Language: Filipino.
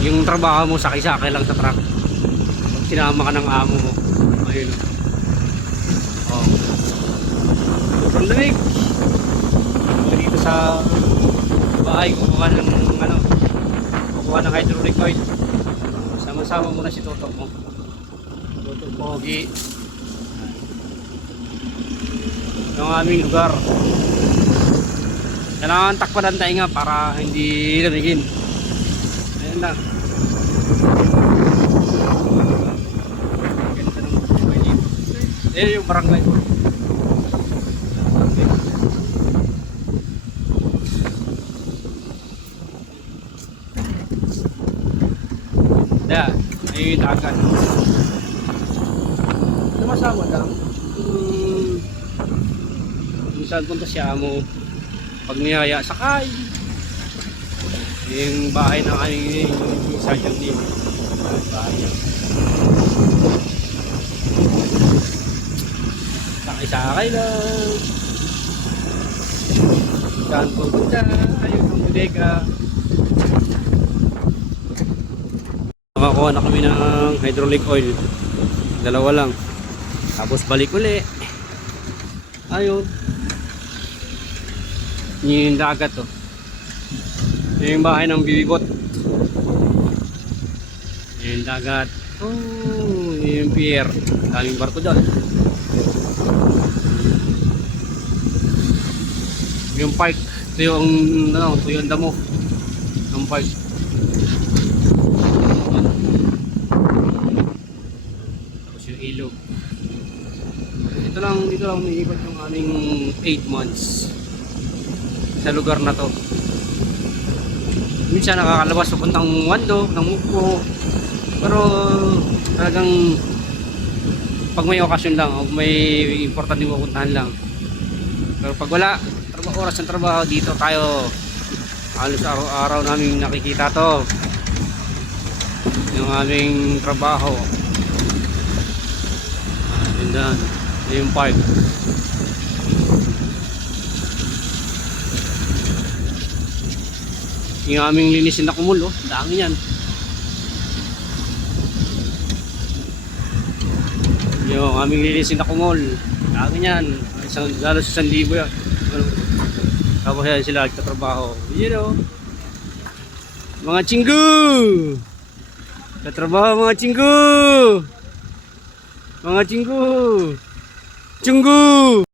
Yung trabaho mo sakay-sakay lang sa truck. Pag sinama ka ng amo mo, ayun. Oh. Sobrang lamig. Dito sa bahay, kukuha ng hydraulic oil. Sama-sama muna si Toto mo. Toto Pogi. Yung aming lugar. Kailangan takpan ang tainga para hindi lamigin. Ayan lang. Ganda ng barangay dito. Ayan yung barangay. Ayan. Ayun yung dagat. Sumasama lang. Kung saan punta siya mo. Pag niyaya, sakay. Yung bahay ng aming Sergeant Lim. Bahay niya. Sakay-sakay lang. Saan pupunta? Ayun ang bodega. Nakakuha na kami ng hydraulic oil. Dalawa lang. Tapos balik uli. Ayun. Yung dagat to. Yung bahay ng bibibot. Yung dagat. Oh, yung pier. Daming barko dyan. Yung park. Ito yung, ito yung damo. Yung park. Tapos yung ilog. Dito lang umiikot yung aming 8 months. Sa lugar na to. Minsan nakakalabas papuntang Wando, ng Mukpo. Pero talagang pag may okasyon lang o may importante pupuntahan lang. Pero pag wala, oras ng trabaho dito tayo. Halos araw-araw namin nakikita to. Yung aming trabaho. Yun na. Yung park. Yung aming linisin na kumulo, dami yan. Yung aming linisin na kumul, dami yan. Lalo sa 1,000 yan. Tapos yan sila nagtatrabaho. You know, mga chinggu! Tatrabaho mga chinggu! Mga chinggu! Chinggu!